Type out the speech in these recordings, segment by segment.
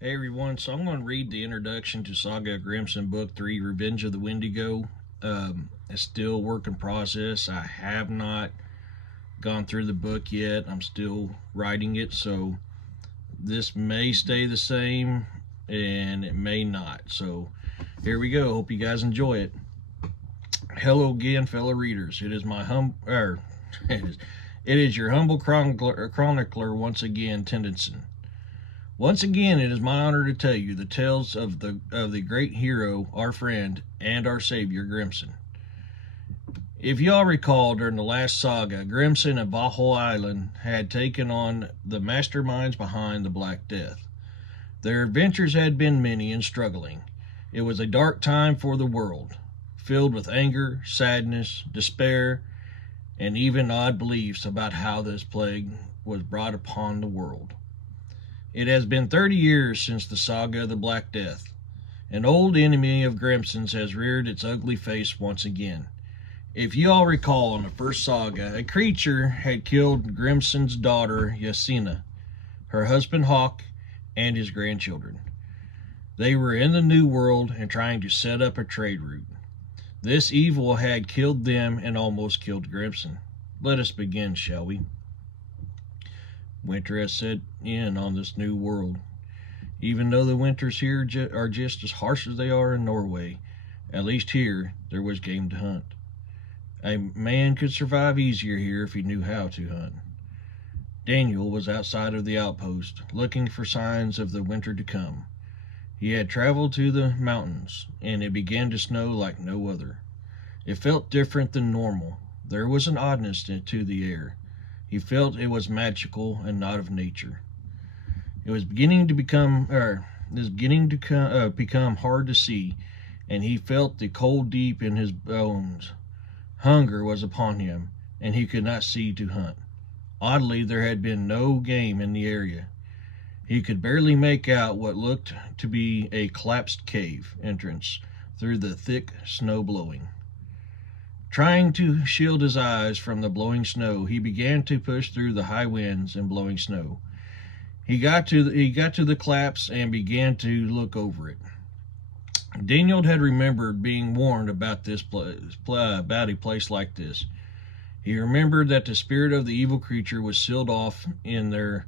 Hey everyone, so I'm going to read the introduction to Saga Grimsson Book 3, Revenge of the Wendigo. It's still a work in process. I have not gone through the book yet. I'm still writing it, so this may stay the same and it may not. So here we go. Hope you guys enjoy it. Hello again, fellow readers. It is my it is your humble chronicler once again, Tendenson. Once again, it is my honor to tell you the tales of the great hero, our friend, and our savior, Grimsson. If y'all recall, during the last saga, Grimsson and Valhalla Island had taken on the masterminds behind the Black Death. Their adventures had been many and struggling. It was a dark time for the world, filled with anger, sadness, despair, and even odd beliefs about how this plague was brought upon the world. It has been 30 years since the saga of the Black Death. An old enemy of Grimsson's has reared its ugly face once again. If you all recall, in the first saga, a creature had killed Grimsson's daughter, Yasina, her husband Hawk, and his grandchildren. They were in the New World and trying to set up a trade route. This evil had killed them and almost killed Grimsson. Let us begin, shall we? Winter has set in on this new world. Even though the winters here are just as harsh as they are in Norway, at least here there was game to hunt. A man could survive easier here if he knew how to hunt. Daniel was outside of the outpost, looking for signs of the winter to come. He had traveled to the mountains, and it began to snow like no other. It felt different than normal. There was an oddness to the air. He felt it was magical and not of nature. It was beginning to become hard to see, and he felt the cold deep in his bones. Hunger was upon him, and he could not see to hunt. Oddly, there had been no game in the area. He could barely make out what looked to be a collapsed cave entrance through the thick snow blowing. Trying to shield his eyes from the blowing snow, he began to push through the high winds and blowing snow. He got to the collapse and began to look over it. Daniel had remembered being warned about about a place like this. He remembered that the spirit of the evil creature was sealed off in there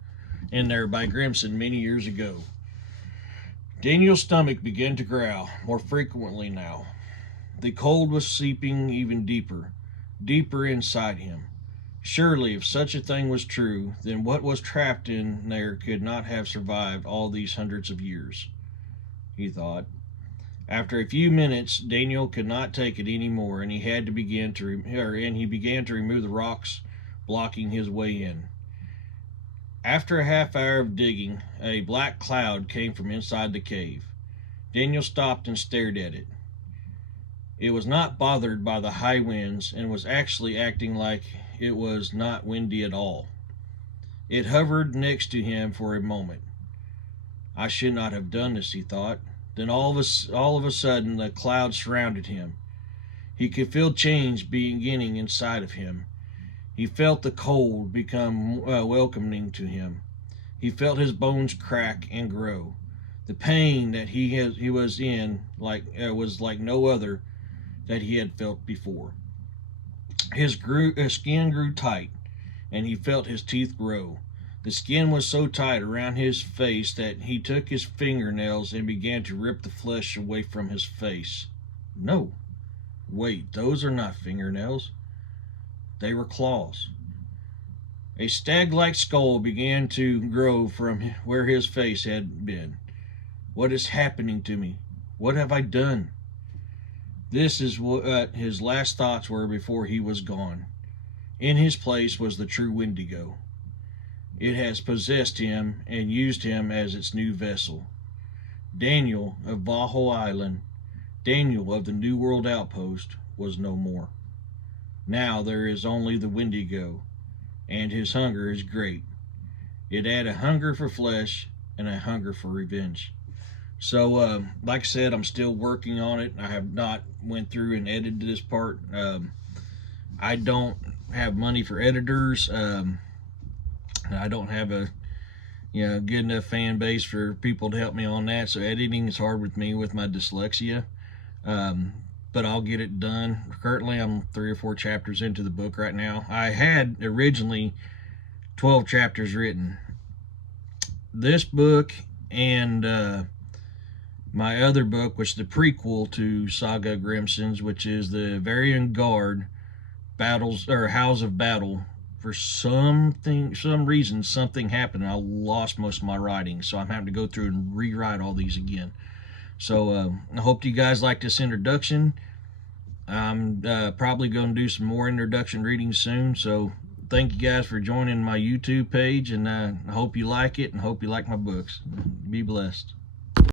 by Grimsson many years ago. Daniel's stomach began to growl more frequently now. The cold was seeping even deeper, deeper inside him. Surely, if such a thing was true, then what was trapped in there could not have survived all these hundreds of years, he thought. After a few minutes, Daniel could not take it any more, and he began to remove the rocks blocking his way in. After a half hour of digging, a black cloud came from inside the cave. Daniel stopped and stared at it. It was not bothered by the high winds and was actually acting like it was not windy at all. It hovered next to him for a moment. I should not have done this, he thought. Then all of a sudden the cloud surrounded him. He could feel change beginning inside of him. He felt the cold become welcoming to him. He felt his bones crack and grow. The pain that he was in was like no other that he had felt before. His skin grew tight, and he felt his teeth grow. The skin was so tight around his face that he took his fingernails and began to rip the flesh away from his face. No, wait, those are not fingernails. They were claws. A stag-like skull began to grow from where his face had been. What is happening to me? What have I done? This is what his last thoughts were before he was gone. In his place was the true Wendigo. It has possessed him and used him as its new vessel. Daniel of Valhalla Island, Daniel of the New World Outpost, was no more. Now there is only the Wendigo, and his hunger is great. It had a hunger for flesh and a hunger for revenge. So, like I said, I'm still working on it. I have not went through and edited this part. I don't have money for editors. I don't have good enough fan base for people to help me on that. So editing is hard with me with my dyslexia. Um, but I'll get it done. Currently, I'm 3 or 4 chapters into the book right now. I had originally 12 chapters written. This book and my other book, which is the prequel to Saga Grimsson's, which is the Varian Guard Battles or House of Battle. For some reason, something happened, and I lost most of my writing, so I'm having to go through and rewrite all these again. So I hope you guys like this introduction. I'm probably going to do some more introduction readings soon. So thank you guys for joining my YouTube page, and I hope you like it and hope you like my books. Be blessed.